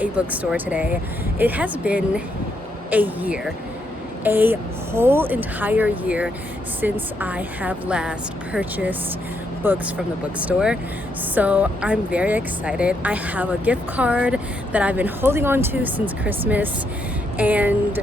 a bookstore today. It has been a year, a whole entire year since I have last purchased books from the bookstore, so I'm very excited. I have a gift card that I've been holding on to since Christmas, and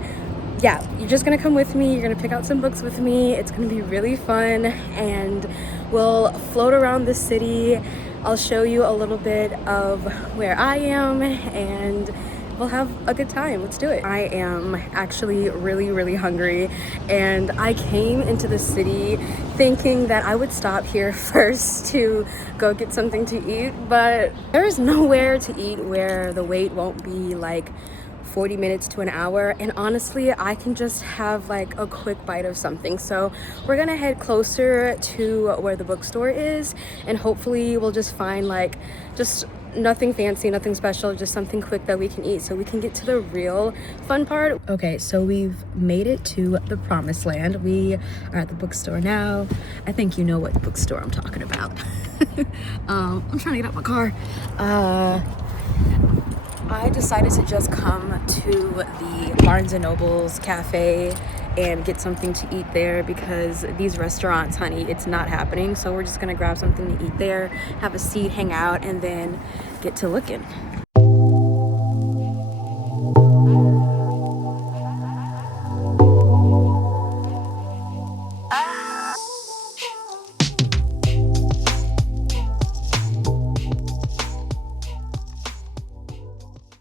yeah, you're just gonna come with me. You're gonna pick out some books with me. It's gonna be really fun, and we'll float around the city. I'll show you a little bit of where I am, and we'll have a good time. Let's do it. I am actually really hungry, and I came into the city thinking that I would stop here first to go get something to eat, but there's nowhere to eat where the wait won't be like 40 minutes to an hour, and honestly I can just have like a quick bite of something. So we're gonna head closer to where the bookstore is, and hopefully we'll just find like just nothing fancy, nothing special, just something quick that we can eat so we can get to the real fun part. Okay, so we've made it to the promised land. We are at the bookstore now. I think you know what bookstore I'm talking about. I'm trying to get out my car. I decided to just come to the Barnes & Noble's cafe and get something to eat there because these restaurants, honey, it's not happening. So we're just gonna grab something to eat there, have a seat, hang out, and then get to looking.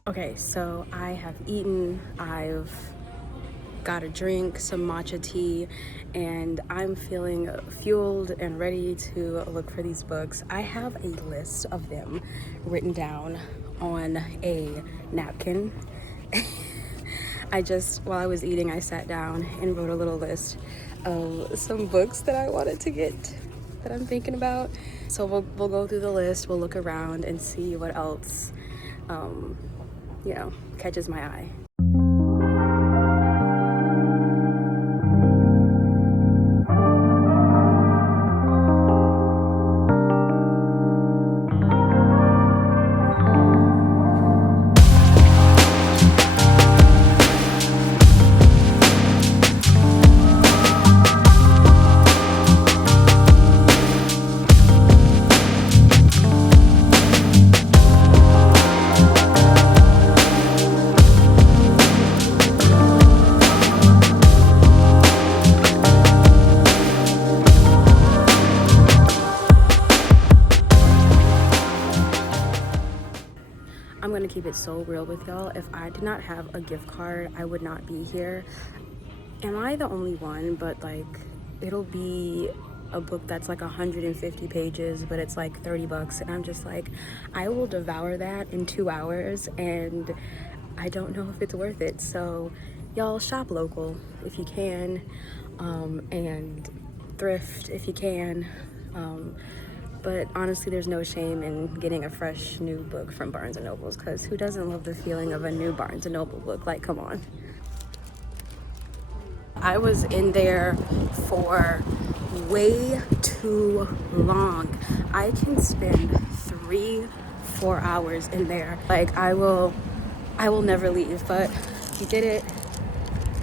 Okay, so I have eaten, I've got a drink, some matcha tea, and I'm feeling fueled and ready to look for these books. I have a list of them written down on a napkin. While I was eating, I sat down and wrote a little list of some books that I wanted to get, that I'm thinking about. So we'll go through the list, we'll look around and see what else catches my eye. I'm gonna keep it so real with y'all. If I did not have a gift card, I would not be here. Am I the only one? But like, it'll be a book that's like 150 pages, but it's like 30 bucks. And I'm just like, I will devour that in 2 hours, and I don't know if it's worth it. So y'all, shop local if you can, and thrift if you can. But honestly, there's no shame in getting a fresh new book from Barnes & Noble's, because who doesn't love the feeling of a new Barnes & Noble book? Like, come on. I was in there for way too long. I can spend 3-4 hours in there. Like, I will never leave, but we did it.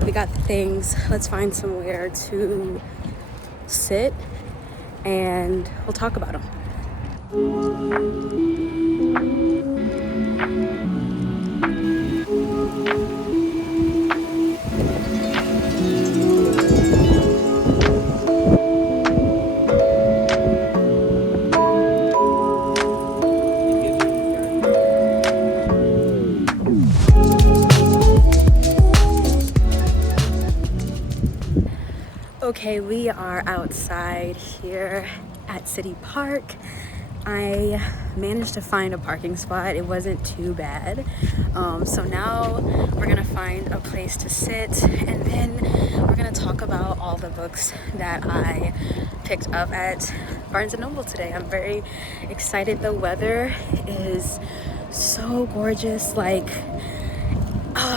We got the things. Let's find somewhere to sit and we'll talk about them. Okay, we are outside here at City Park. I managed to find a parking spot. It wasn't too bad. So now we're gonna find a place to sit, and then we're gonna talk about all the books that I picked up at Barnes & Noble today. I'm very excited. The weather is so gorgeous. Like,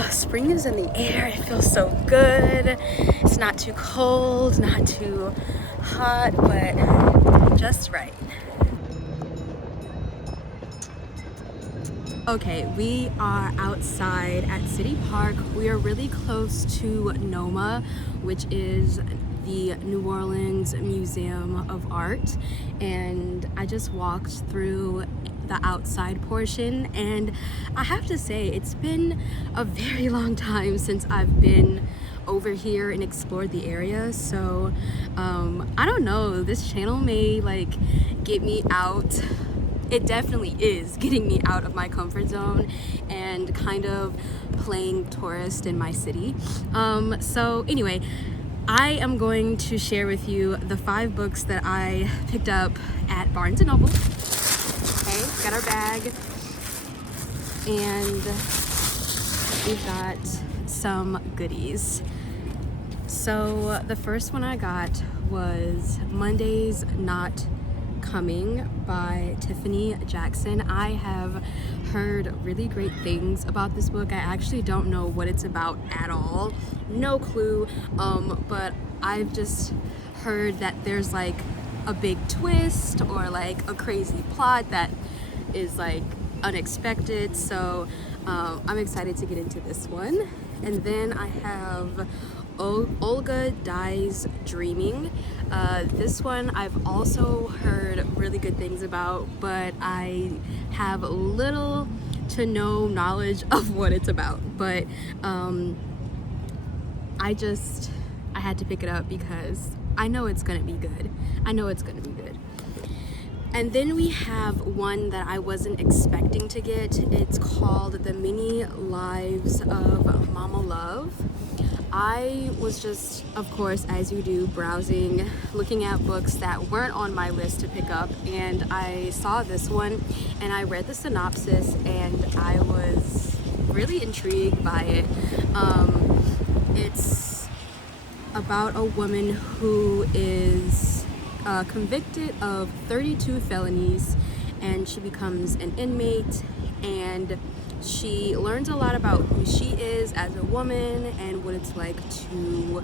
spring is in the air. It feels so good. It's not too cold, not too hot, but just right. Okay, we are outside at City Park. We are really close to NOMA, which is the New Orleans Museum of Art, and I just walked through the outside portion, and I have to say it's been a very long time since I've been over here and explored the area. So I don't know, this channel may like get me out. It definitely is getting me out of my comfort zone and kind of playing tourist in my city. So anyway, I am going to share with you the 5 books that I picked up at Barnes & Noble. Okay, got our bag, and we've got some goodies. So the first one I got was Monday's Not Coming by Tiffany Jackson. I have heard really great things about this book. I actually don't know what it's about at all, no clue, but I've just heard that there's like a big twist or like a crazy plot that is like unexpected, so I'm excited to get into this one. And then I have Olga Dies Dreaming. This one I've also heard really good things about, but I have little to no knowledge of what it's about. But I had to pick it up because I know it's gonna be good. I know it's gonna be good. And then we have one that I wasn't expecting to get. It's called The Many Lives of Mama Love. I was just, of course, as you do, browsing, looking at books that weren't on my list to pick up, and I saw this one, and I read the synopsis, and I was really intrigued by it. It's about a woman who is convicted of 32 felonies, and she becomes an inmate, and she learns a lot about who she is as a woman and what it's like to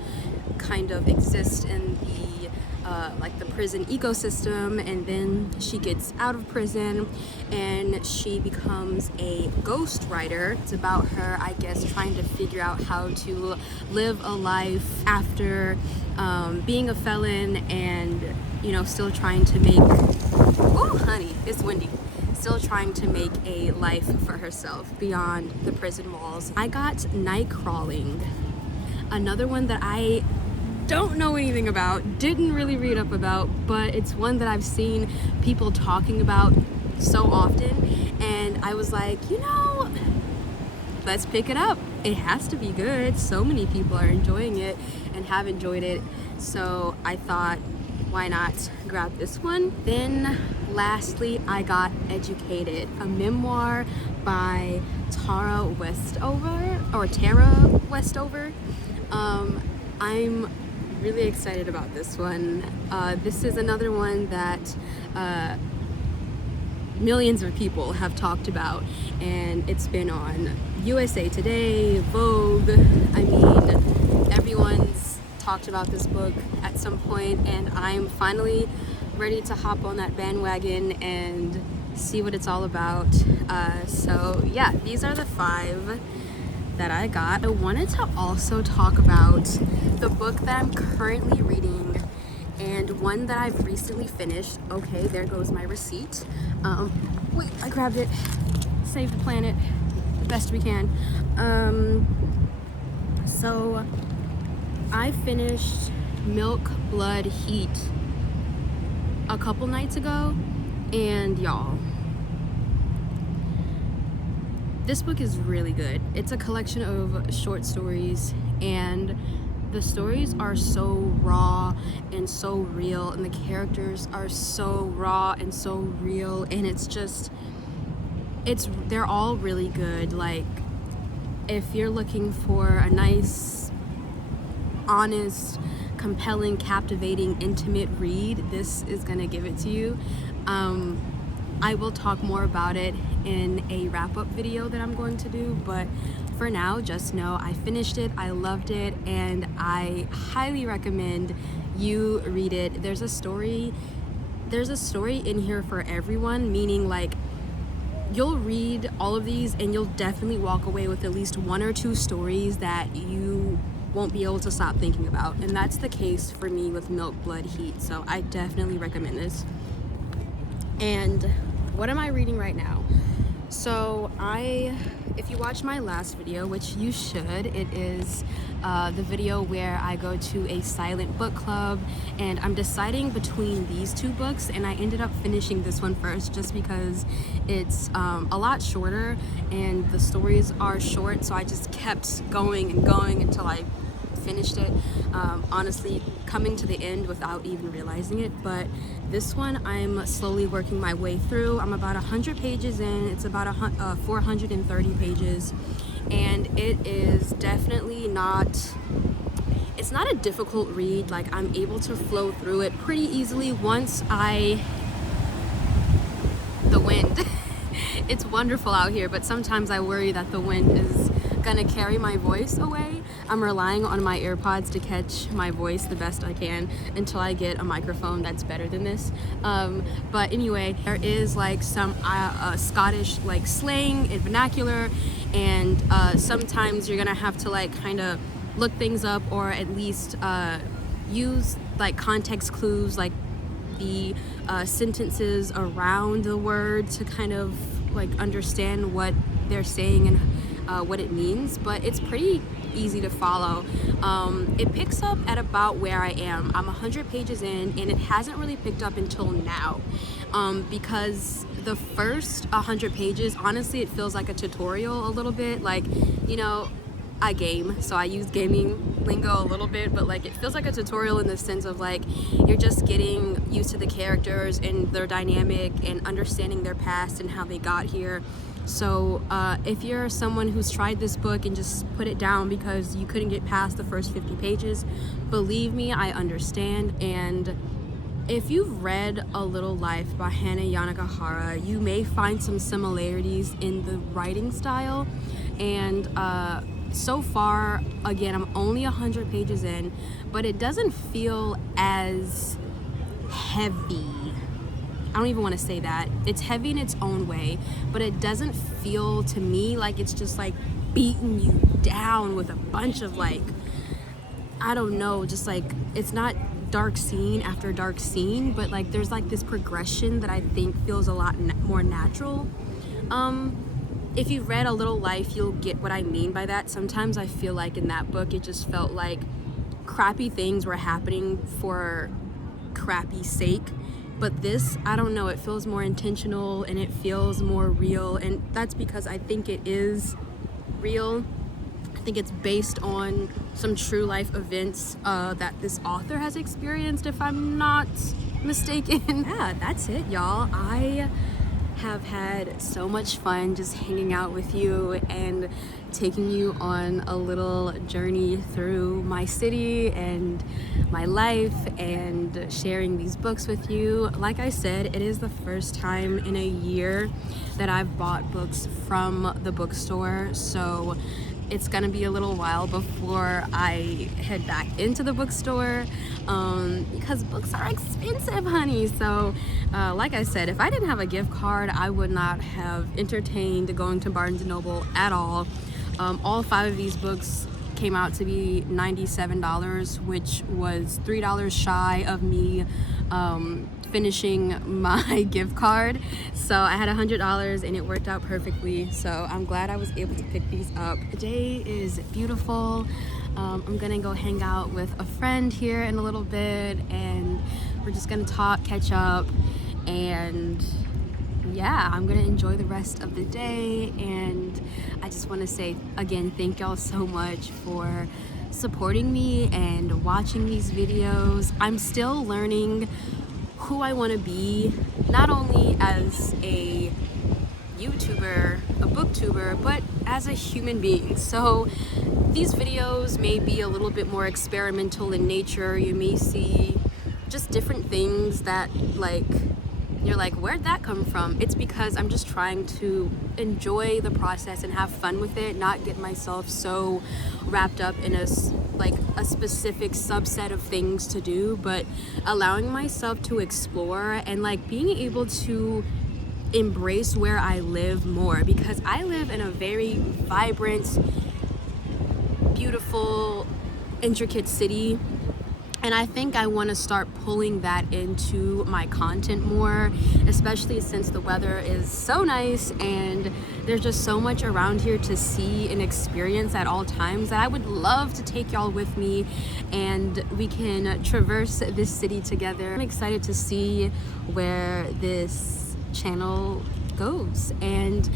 kind of exist in the like the prison ecosystem. And then she gets out of prison and she becomes a ghost writer. It's about her, I guess, trying to figure out how to live a life after being a felon, and you know, still trying to make, oh honey, it's windy, still trying to make a life for herself beyond the prison walls. I got Nightcrawling, another one that I don't know anything about, didn't really read up about, but it's one that I've seen people talking about so often, and I was like, you know, let's pick it up. It has to be good. So many people are enjoying it and have enjoyed it, so I thought, why not grab this one? Then lastly, I got Educated, a memoir by Tara Westover. I'm really excited about this one. This is another one that millions of people have talked about, and it's been on USA Today, Vogue. I mean, everyone's talked about this book at some point, and I'm finally ready to hop on that bandwagon and see what it's all about. So yeah, these are the 5 that I got. I wanted to also talk about the book that I'm currently reading and one that I've recently finished. Okay, there goes my receipt. Wait, I grabbed it. Save the planet the best we can. So I finished Milk, Blood, Heat a couple nights ago, and y'all, this book is really good. It's a collection of short stories, and the stories are so raw and so real, and the characters are so raw and so real, and they're all really good. Like, if you're looking for a nice, honest, compelling, captivating, intimate read, this is gonna give it to you. I will talk more about it in a wrap-up video that I'm going to do, but for now, just know I finished it, I loved it, and I highly recommend you read it. There's a story in here for everyone, meaning like you'll read all of these and you'll definitely walk away with at least 1 or 2 stories that you won't be able to stop thinking about. And that's the case for me with Milk, Blood, Heat. So I definitely recommend this. And what am I reading right now? So if you watched my last video, which you should, it is the video where I go to a silent book club, and I'm deciding between these 2 books, and I ended up finishing this one first just because it's a lot shorter and the stories are short, so I just kept going and going until I finished it, honestly coming to the end without even realizing it. But this one I'm slowly working my way through. I'm about 100 pages in. It's about 430 pages, and it is definitely not, it's not a difficult read. Like, I'm able to flow through it pretty easily once the wind it's wonderful out here, but sometimes I worry that the wind is gonna carry my voice away. I'm relying on my AirPods to catch my voice the best I can until I get a microphone that's better than this. But anyway, there is like some Scottish like slang and vernacular, and sometimes you're gonna have to like kind of look things up, or at least use like context clues, like the sentences around the word, to kind of like understand what they're saying and what it means. But it's pretty easy to follow. It picks up at about where I am. I'm 100 pages in, and it hasn't really picked up until now, because the first 100 pages, honestly, it feels like a tutorial a little bit. Like, you know, I game, so I use gaming lingo a little bit, but like it feels like a tutorial in the sense of like you're just getting used to the characters and their dynamic and understanding their past and how they got here. So if you're someone who's tried this book and just put it down because you couldn't get past the first 50 pages, believe me, I understand. And if you've read A Little Life by Hannah Yanagihara, you may find some similarities in the writing style. And so far, again, I'm only 100 pages in, but it doesn't feel as heavy. I don't even want to say that. It's heavy in its own way, but it doesn't feel to me like it's just like beating you down with a bunch of like, I don't know, just like, it's not dark scene after dark scene, but like there's like this progression that I think feels a lot more natural. If you've read A Little Life, you'll get what I mean by that. Sometimes I feel like in that book, it just felt like crappy things were happening for crappy sake. But this, I don't know, it feels more intentional and it feels more real. And that's because I think it is real. I think it's based on some true life events that this author has experienced, if I'm not mistaken. Yeah, that's it, y'all. I have had so much fun just hanging out with you and taking you on a little journey through my city and my life and sharing these books with you. Like I said, it is the first time in a year that I've bought books from the bookstore, so it's gonna be a little while before I head back into the bookstore, because books are expensive, honey. So like I said, if I didn't have a gift card, I would not have entertained going to Barnes & Noble at all. All 5 of these books came out to be $97, which was $3 shy of me finishing my gift card. So I had $100 and it worked out perfectly. So I'm glad I was able to pick these up. The day is beautiful. I'm gonna go hang out with a friend here in a little bit, and we're just gonna talk, catch up, and yeah, I'm gonna enjoy the rest of the day. And I just want to say again, thank y'all so much for supporting me and watching these videos. I'm still learning who I want to be, not only as a YouTuber, a booktuber, but as a human being. So these videos may be a little bit more experimental in nature. You may see just different things that like you're like, where'd that come from? It's because I'm just trying to enjoy the process and have fun with it, not get myself so wrapped up in a specific subset of things to do, but allowing myself to explore and like being able to embrace where I live more, because I live in a very vibrant, beautiful, intricate city, and I think I want to start pulling that into my content more, especially since the weather is so nice and there's just so much around here to see and experience at all times that I would love to take y'all with me and we can traverse this city together. I'm excited to see where this channel goes, and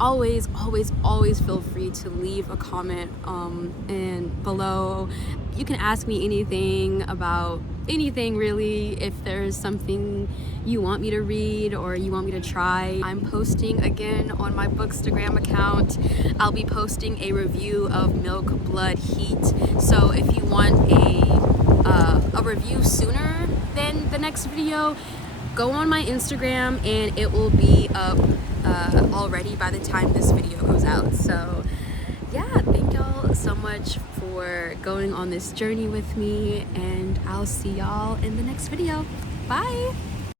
always feel free to leave a comment and below. You can ask me anything about anything really. If there's something you want me to read or you want me to try, I'm posting again on my Bookstagram account. I'll be posting a review of Milk, Blood, Heat. So if you want a review sooner than the next video, go on my Instagram and it will be up already by the time this video goes out. So yeah, thank y'all so much for going on this journey with me, and I'll see y'all in the next video. Bye.